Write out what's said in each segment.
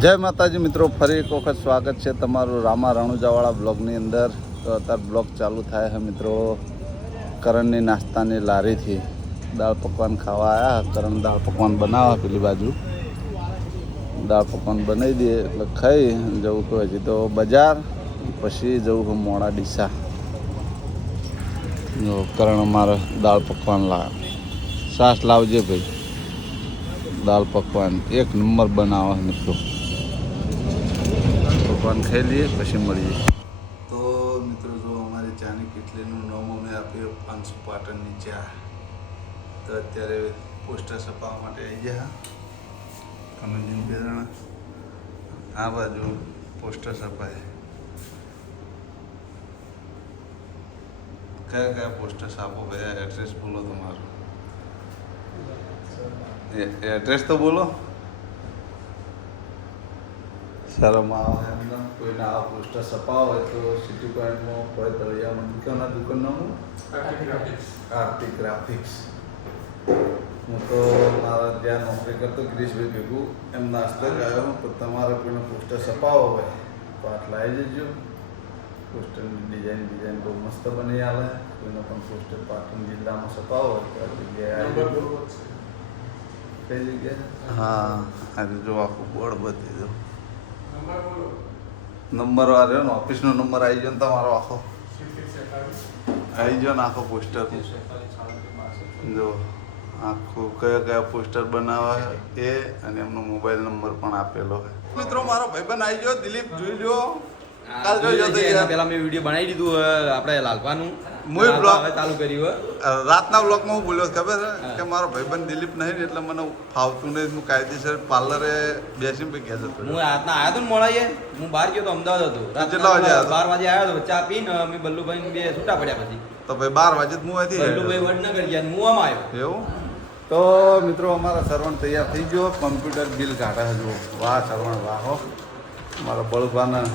જય માતાજી મિત્રો, ફરી એક વખત સ્વાગત છે તમારું રામા રણુજાવાળા બ્લોગની અંદર. તો અત્યારે બ્લોગ ચાલુ થાય છે મિત્રો, કરણની નાસ્તાની લારીથી. દાળ પકવાન ખાવા આવ્યા કરણ દાળ પકવાન બનાવવા પેલી બાજુ. દાળ પકવાન બનાવી દઈએ, એટલે ખાઈ જવું કે હજી તો બજાર, પછી જવું કે મોડા ડીસા. જો કરણ અમારે દાળ પકવાન લાવ સાસ લાવજે ભાઈ. દાળ પકવાન એક નંબર બનાવો છે મિત્રો. પકવાન ખાઈ લઈએ પછી મળીએ તો મિત્રો, જો અમારે ચાની કેટલીનું નામ અમે આપ્યું પાંચસો પાટણની ચા. તો અત્યારે પોસ્ટર છપાવવા માટે આવી ગયા. કમલજીન બે જણા આ બાજુ પોસ્ટર છપાય કયા કયા પોસ્ટર આપો ભાઈ? એડ્રેસ બોલો તમારું. એડ્રેસ તો બોલો. શરમ આવે. કોઈને આ પોસ્ટર છપાવો હોય તો સિટી પોઈન્ટમાં હોય તળિયામાં દુકાનના દુકાનનું આરતી ગ્રાફિક્સ. હું તો મારા ત્યાં નોકરી કરતો ગિરીશભાઈ ભેગું. એમના હસ્તે ગયો પણ તમારે કોઈને પોસ્ટર છપાવો હોય તો આટલા આવી જજો પોસ્ટરની ડિઝાઇન ડિઝાઇન બહુ મસ્ત બની આવે કોઈનો પણ પોસ્ટર પાટણ જિલ્લામાં છપાવો હોય તો આ જગ્યાએ આવી કઈ જગ્યાએ? હા આજે જો આખું બોર્ડ બધી દો નંબર વાળો ને ઓફિસનો નંબર આવી ગયો ને તમારો આખો. આવી ગયો ને આખો પોસ્ટર જો આખું કયા કયા પોસ્ટર બનાવવા એ અને એમનો મોબાઈલ નંબર પણ આપેલો છે. મિત્રો મારો ભાઈબંધ આવી ગયો દિલીપ જોઈ લો કાલ જોઈ પહેલા મેં વીડિયો બનાવી દીધું આપણે લાલપાનું મુય લાલપા બ્લોગ. ચાલુ કર્યું હે. રાતના બ્લોગમાં હું બોલ્યો ખબર છે? કે મારો ભાઈબંધ દિલીપ નહીં ને એટલે મને ફાવતું નહીં હું કાયદેસર પાર્લરે બેસીને પછી જતો હું રાતના આવ્યો હતો ને મોડાઈએ હું બહાર ગયો તો અમદાવાદ હતો. કેટલા વાગે બાર વાગે આવ્યો હતો ચા પીને અમે બલ્લુભાઈ બે છૂટા પડ્યા પછી. તો ભાઈ બાર વાગે જ હું હતી બલ્લુભાઈ વડનગર ગયા હું આમ આવ્યો એવું? તો મિત્રો અમારા સરવણ તૈયાર થઈ ગયો. કમ્પ્યુટર બિલ કાઢે હજુ વાહ સરવણ વાહ હો. મારા બળભાના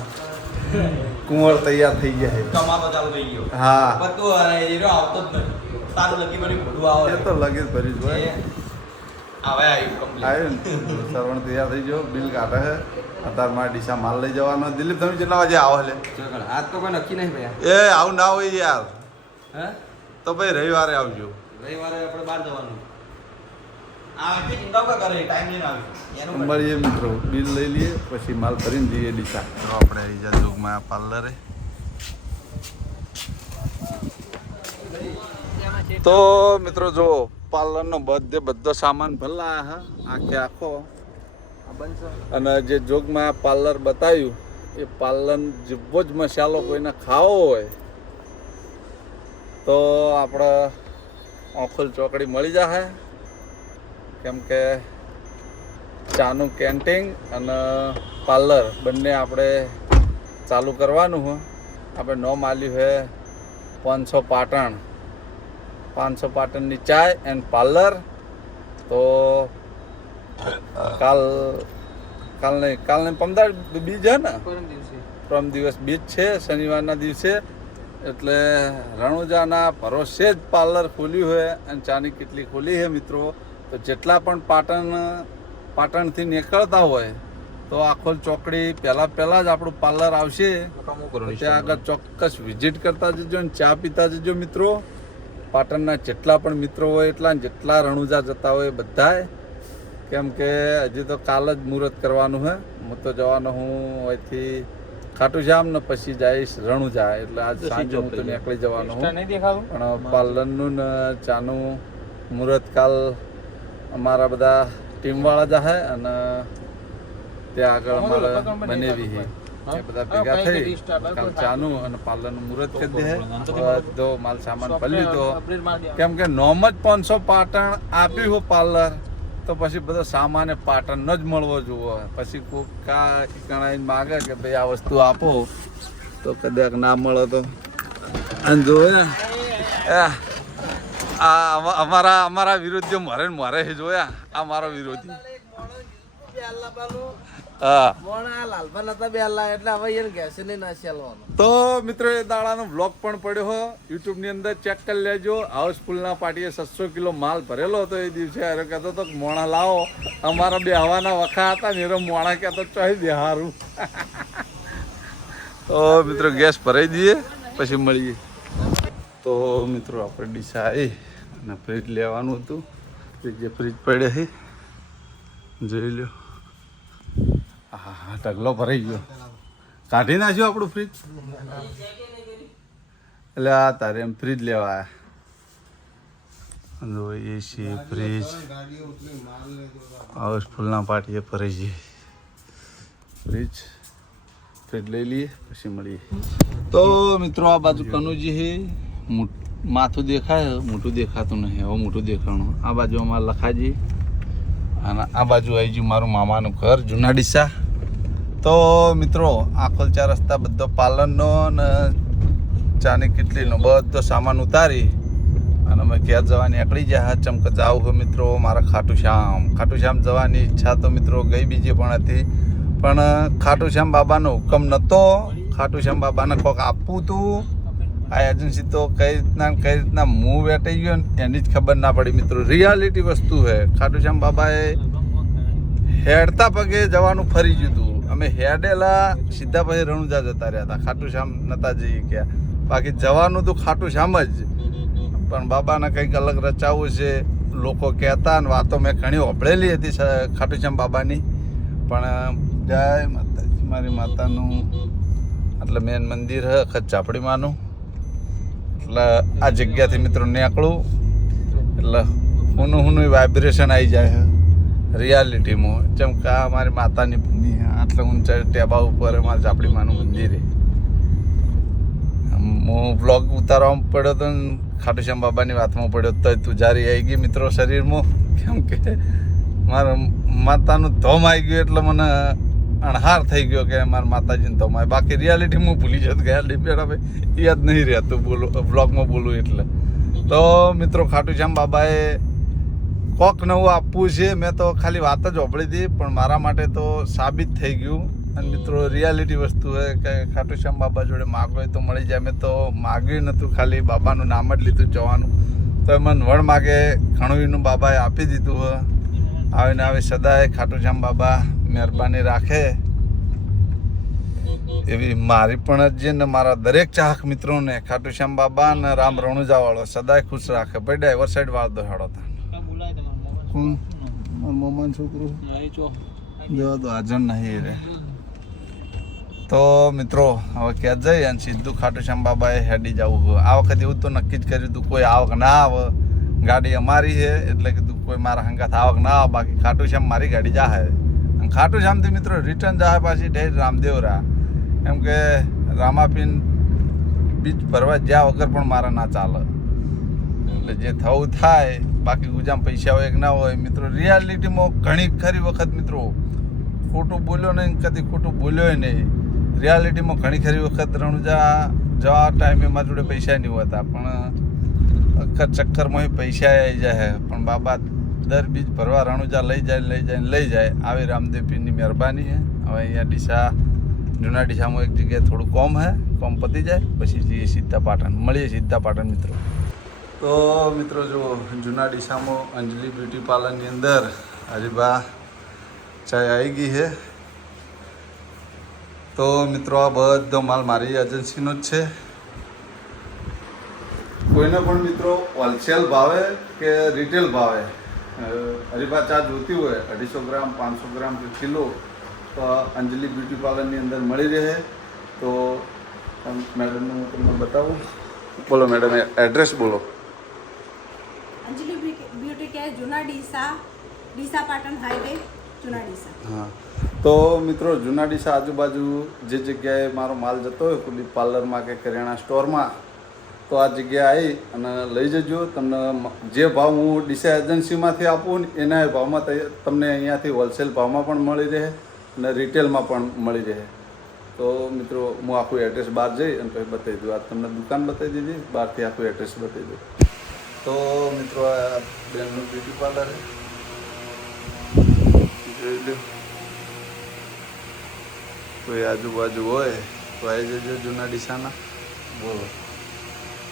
કુંવર તૈયાર થઈ ગયા છે. કમાતો ચાલુ થઈ ગયો. હા. બધું અ, એ રહ્યો આવતો જ નથી. તારું લગી બની બધું આવે. એ તો લગી ભરી જ હોય. હવે આવ્યું complete. આવ્યું સરવણ તૈયાર થઈ ગયો. બિલ કાઢે છે. અત્યારે મારા ડીસા માલ લઈ જવાનો. દિલીપ તમે કેટલા વાગે આવો લે? આજ તો કોઈ નક્કી નહીં ભાઈ. એ આવું ના હોય યાર. હે? તો ભાઈ રવિવારે આવજો. રવિવારે આપણે બહાર જવાનું. મળીએ મિત્રો બિલ લઈ લઈએ પછી માલ ભરીને જઈએ ડીસા. તો આપણે આવી જાય જોગમાં પાર્લરે. તો મિત્રો જો પાર્લરનો બધે બધો સામાન ભલા હા આખે આખો. અને જે જોગમાં પાર્લર બતાવ્યું એ પાર્લર જેવો જ મસાલો કોઈને ખાવો હોય તો આપણે ઓખલ ચોકડી મળી જશે કેમ કે ચાનું કેન્ટીન અને પાર્લર બંને આપણે ચાલુ કરવાનું હોય આપણે નોમ આલ્યું છે પાંચસો પાટણ. પાંચસો પાટણની ચાય એન્ડ પાર્લર. તો કાલ કાલ નહીં કાલ નહીં પમદાર બીજ છે ને? પરમ દિવસ. બીજ છે શનિવારના દિવસે. એટલે રણુજાના ભરોસે જ પાર્લર ખોલ્યું હોય અને ચાની કેટલી ખોલી છે મિત્રો. તો જેટલા પણ પાટણ પાટણથી નીકળતા હોય તો આખોલ ચોકડી પહેલાં પહેલાં જ આપણું પાર્લર આવશે. ત્યાં આગળ ચોક્કસ વિઝિટ કરતા જજો ને ચા પીતા જજો મિત્રો. પાટણના જેટલા પણ મિત્રો હોય એટલા જેટલા રણુજા જતા હોય બધાય. કેમ કે હજી તો કાલ જ મુહૂર્ત કરવાનું છે હું તો જવાનો હું અહીંથી ખાટું જામ ને પછી જઈશ રણુજા. એટલે આજ સાંજે હું તો નીકળી જવાનો હું. પણ પાર્લરનું ને ચાનું મુહૂર્ત કાલ અમારા બધા ટીમવાળા જાહે અને ત્યાં આગળ અમારે બનેવી છે એ બધા ભેગા થઈ કાલ ચાનું અને પાર્લરનું મુહૂર્ત કરી દે. બધો માલ સામાન ભરી તો કેમ કે નોમ જ પાંચસો પાટણ આપ્યું હું પાર્લર. તો પછી બધો સામાન પાટણ પાટણનો જ મળવો જોવો પછી કોક કા કણાઈ માગે કે ભાઈ આ વસ્તુ આપો. તો કદાચ ના મળે તો. અને જોવે આ અમારા અમારા વિરોધી મરે મારે છે જોયા. આ મારો વિરોધી. હા. તો મિત્રો એ દાડાનો બ્લોગ પણ પડ્યો હો. યુટ્યુબની અંદર ચેક કરી લેજો. હાઉસફુલ ના પાટીએ સત્સો કિલો માલ ભરેલો હતો એ દિવસે. અરે કહેતો તો મોણા લાવો. અમારા બે હવાના વખા હતા ને એરો મોણા કહેતો ચોઈ દે હારું. તો મિત્રો ગેસ ભરાઈ દઈએ પછી મળીએ. તો મિત્રો આપણે ડીસા આવી અને ફ્રીજ લેવાનું હતું. જે ફ્રીજ પડે છે જોઈ લો હા ઢગલો ભરાઈ ગયો. કાઢી નાખ્યો આપણું ફ્રીજ? એટલે આ તારે એમ ફ્રીજ લેવા. આવ્યા એસી ફ્રીજ. હાઉસફુલના પાટીએ ભરાઈ જઈએ. ફ્રીજ ફ્રીજ લઈ લઈએ, પછી મળીએ. તો મિત્રો, આ બાજુ કનુજી છે માથું દેખાય, મોટું દેખાતું નહીં. હવે મોટું દેખાણું. આ બાજુ અમારા લખાજી અને આ બાજુ આવી ગયું મારું મામાનું ઘર, જૂના ડીસા. તો મિત્રો આખોલ ચાર રસ્તા બધો પાલનનો ને ચાની કેટલીનો બધો સામાન ઉતારી અને અમે ક્યાં જવાની નીકળી ગયા. ચમક જાવ હો મિત્રો, મારા ખાટુ શ્યામ ખાટુ શ્યામ જવાની ઈચ્છા તો મિત્રો ગઈ બીજી પણ હતી. પણ ખાટુ શ્યામ બાબાનો હુકમ નહોતો ખાટુ શ્યામ બાબાને કોક આપવું હતું આ એજન્સી તો કઈ રીતના કઈ રીતના મું વેટાઈ ગયો ને એની જ ખબર ના પડી મિત્રો. રિયાલિટી વસ્તુ છે. ખાટુ શ્યામ બાબાએ હેડતા પગે જવાનું ફરી ગયું હતું અમે હેડેલા સીધા પછી રણુજા જતા રહ્યા હતા. ખાટુ શ્યામ નતા જઈએ ગયા બાકી જવાનું તો ખાટુ શ્યામ જ. પણ બાબાને કંઈક અલગ રચાવવું છે. લોકો કહેતા ને વાતો મેં ઘણી હોભળેલી હતી ખાટુશ્યામ ખાટુ શ્યામ બાબાની. પણ, જય માતાજી. મારી માતાનું, એટલે મેન મંદિર હે ખચાપડીમાંનું ચાપડીમાંનું એટલે આ જગ્યાથી મિત્રો નીકળું. એટલે હુનું હુનું વાઇબ્રેશન આવી જાય. રિયાલિટીમાં જેમ કે આ મારી માતાની ભૂમિ આટલા ઊંચા ટેબા ઉપર મારા ચાપડીમાનું મંદિર હું બ્લોગ ઉતારવામાં પડ્યો તો ને ખાટુશ્યામ બાબાની વાતમાં પડ્યો તો તુજારી આવી ગઈ મિત્રો શરીરમાં. કેમ કે મારા માતાનું ધોમ આવી ગયું એટલે મને અણહાર થઈ ગયો કે મારા માતાજીને આવી બાકી રિયાલિટી હું ભૂલી જત ગયા બેડા ભાઈ યાદ નહીં રહેતું બોલું બ્લોગમાં બોલું એટલે. તો મિત્રો ખાટુશ્યામ બાબાએ કોક નવું આપવું છે, મેં તો ખાલી વાત જ ઓપડી હતી, પણ મારા માટે તો સાબિત થઈ ગયું. અને મિત્રો રિયાલિટી વસ્તુ હોય કે ખાટુ શ્યામ બાબા જોડે માગો તો મળી જાય. મેં તો માગ્યું નહોતું, ખાલી બાબાનું નામ જ લીધું જવાનું. તો એમાં વણ માગે, ઘણું એનું બાબાએ આપી દીધું હોય આવીને આવે સદાય ખાટુ શ્યામ બાબા. મહેરબાની રાખે. એવી મારી પણ જે ને મારા દરેક ચાહક મિત્રોને ખાટુ શ્યામ બાબા અને રામ રણુજા વાળો સદાય ખુશ રાખે. ભાઈ ડ્રાઈવર સાઈડ વાળ દો હેડો કોણ? મારા મમ્માનું છોકરું? જો, તો હાજર નહીં રે. તો મિત્રો, હવે ક્યાં જઈ અને સીધું ખાટુ શ્યામ બાબાએ હેડી જવું હોય. આ વખતે એવું તો નક્કી જ કર્યું હતું, કોઈ આવક ના આવે. ગાડી અમારી છે, એટલે કીધું કોઈ મારા હંગાથ આવક ના આવે, બાકી ખાટુ શ્યામ મારી ગાડી જાહે. ખાટુ શ્યામથી મિત્રો રિટર્ન જાય પાછી ઢેર રામદેવરા. એમ કે રામાપીન બીચ ભરવા જ્યાં વગર પણ મારા ના ચાલે. એટલે જે થવું થાય, બાકી ગુજામ પૈસા હોય કે ના હોય, મિત્રો રિયાલિટીમાં ઘણી ખરી વખત મિત્રો ખોટું બોલ્યો નહીં કદી ખોટું બોલ્યો નહીં. રિયાલિટીમાં ઘણી ખરી વખત રણુજા જવા ટાઈમે મારા જોડે પૈસા નહીં હોતા, પણ અખર ચક્કરમાં પૈસા આવી જાય પણ બાબા દર બીજ ભરવા રણુજા લઈ જાય લઈ જાય લઈ જાય. આવી રામદેવ પીરની મહેરબાની છે. હવે અહીંયા ડીસા, જૂના ડીસામાં એક જગ્યાએ થોડું કોમ હે, કોમ પતી જાય, પછી જઈએ સીધા પાટણ. મળીએ સીધા પાટણ મિત્રો. તો મિત્રો જો જૂના ડીસામાં અંજલિ બ્યુટી પાર્લરની અંદર હરીબા ચાય આવી ગઈ છે. તો મિત્રો આ બધો માલ મારી એજન્સીનો જ છે. કોઈને પણ મિત્રો હોલસેલ ભાવે કે રિટેલ ભાવે? અ, હરીબા ચા જોતી હોય અઢીસો ગ્રામ પાંચસો ગ્રામ કે કિલો તો અંજલિ બ્યુટી પાર્લરની અંદર મળી રહે. તો મેડમનું હું તમને બતાવું. બોલો મેડમ એડ્રેસ બોલો. અંજલિ બ્યુટી કેર જૂના ડીસા ડીસા પાટણ હાઈવે જૂના ડીસા. હા. તો મિત્રો જૂના ડીસા આજુબાજુ જે જગ્યાએ મારો માલ જતો હોય કુલદીપ પાર્લરમાં કે કરિયાણા સ્ટોરમાં તો આ જગ્યાએ આવી અને લઈ જજો. તમને જે ભાવ હું ડીસા એજન્સીમાંથી આપું ને એના ભાવમાં તમને અહીંયાથી હોલસેલ ભાવમાં પણ મળી રહે અને રિટેલમાં પણ મળી રહે. તો મિત્રો, હું આખું એડ્રેસ બહાર જઈ અને પછી બતાવી દઉં. આ તમને દુકાન બતાવી દીધી, બહારથી આખું એડ્રેસ બતાવી દઉં. તો મિત્રો, આ બેનનું બ્યુટી પાર્લર કોઈ આજુબાજુ હોય તો આવી જજો જૂના ડીસાના. બોલો.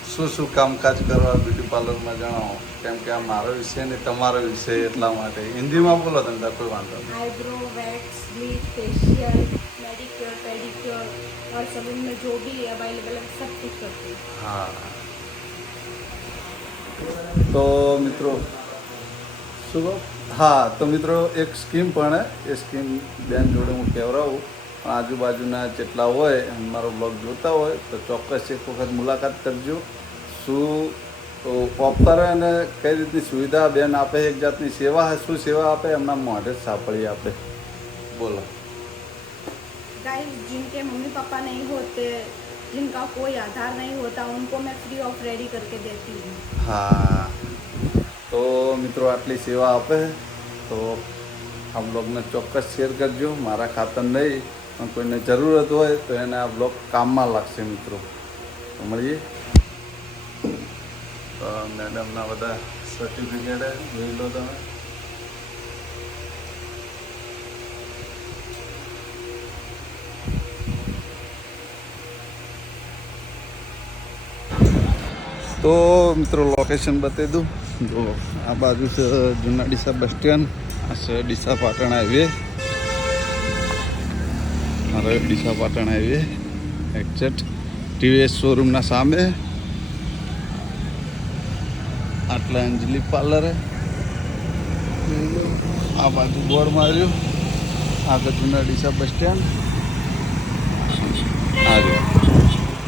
શું શું કામકાજ કરવા બ્યુટી પાર્લરમાં જણાવો કેમ કે આ મારો વિષય ને તમારો વિષય એટલા માટે હિન્દીમાં બોલો તમે તાર કોઈ વાંધો નહીં eyebrow wax bleach facial manicure pedicure और सलून में जो भी अवेलेबल है सब कुछ करती हूँ હા તો મિત્રો શું કહો હા તો મિત્રો એક સ્કીમ પણ હે. એ સ્કીમ બેન જોડે હું કહેવડાવું પણ આજુબાજુના જેટલા હોય અને મારો બ્લોગ જોતા હોય તો ચોક્કસ એક વખત મુલાકાત કરજો શું ઓફર અને કઈ રીતની સુવિધા બેન આપે એક જાતની સેવા હે શું સેવા આપે એમના મોઢે જ સાંભળીએ આપણે બોલો गाइस जिनके मम्मी पापा नहीं होते जिनका कोई आधार नहीं होता उनको मैं फ्री ऑफ रेडी करके देती हूँ હા તો મિત્રો આટલી સેવા આપે તો આ બ્લોગને ચોક્કસ શેર કરજો મારા ખાતર નહીં પણ કોઈને જરૂરત હોય તો એને આ બ્લોગ કામમાં લાગશે મિત્રો તો મળીએ તો મેડમના બધા સર્ટિફિકેટ જોઈ લો તમે તો મિત્રો લોકેશન બતાવી દઉં જો આ બાજુ છે જૂના ડીસા બસ સ્ટેન્ડ આ છે ડીસા પાટણ હાઈવે મારે Deesa Patan highway exact TVS શોરૂમના સામે. આટલા અંજલિ પાર્લર. આ બાજુ બોર માર્યું. આગળ જૂના ડીસા બસ સ્ટેન્ડ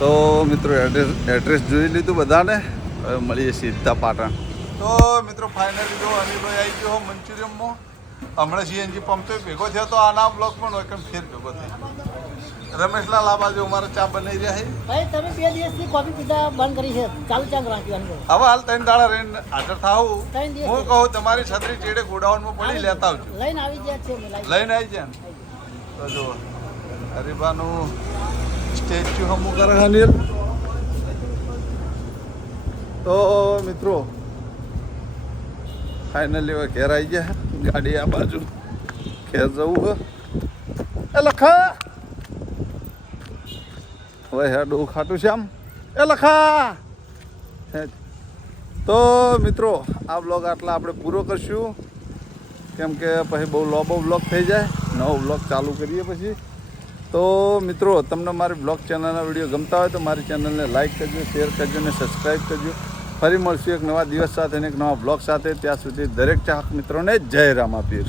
તો મિત્રો એડ્રેસ એડ્રેસ જોઈ લીધું બધાને. હવે મળીએ સીધા પાટણ. તો મિત્રો ફાઇનલી જો અનિલભાઈ આવી ગયો મંચુરિયમમાં હમણાં સીએનજી પંપે ભેગો થયો તો આના બ્લોક પણ હોય કેમ ફેર ભેગો થયો? રમેશલાલ આ બાજુ અમારે ચા બનાવી રહ્યા છે? ભાઈ તમે બે દિવસથી કોફી પીતા બંધ કરી છે. ચાલુ ચાલુ રાખવાનું હવે હાલ ત્રણ દાડા રહીને હાજર થાવું. હું કહું તમારી છત્રી ચેડે ગોડાઉનમાં પડી લેતા આવજો. લઈને આવી ગયા છે લઈને આવી જાય ને? તો જો હરીબાનું સ્ટેચ્યુ હમું કરે અનિલ. તો મિત્રો ફાઇનલી હવે ઘેર આવી ગયા. ગાડી આ બાજુ. કે જવું એ લખા. હવે હેડું ખાટું છે આમ. એ લખા. તો મિત્રો, આ બ્લોગ આટલા આપણે પૂરો કરશું. કેમ કે પછી બહુ લોબો બ્લોગ થઈ જાય. નવો બ્લોગ ચાલુ કરીએ પછી. તો મિત્રો, તમને મારી બ્લોગ ચેનલના વીડિયો ગમતા હોય તો મારી ચેનલને લાઈક કરજો, શેર કરજો અને સબસ્ક્રાઈબ કરજો. ફરી મળશું એક નવા દિવસ સાથે અને એક નવા બ્લોગ સાથે. ત્યાં સુધી દરેક ચાહક મિત્રોને જય રામાપીર.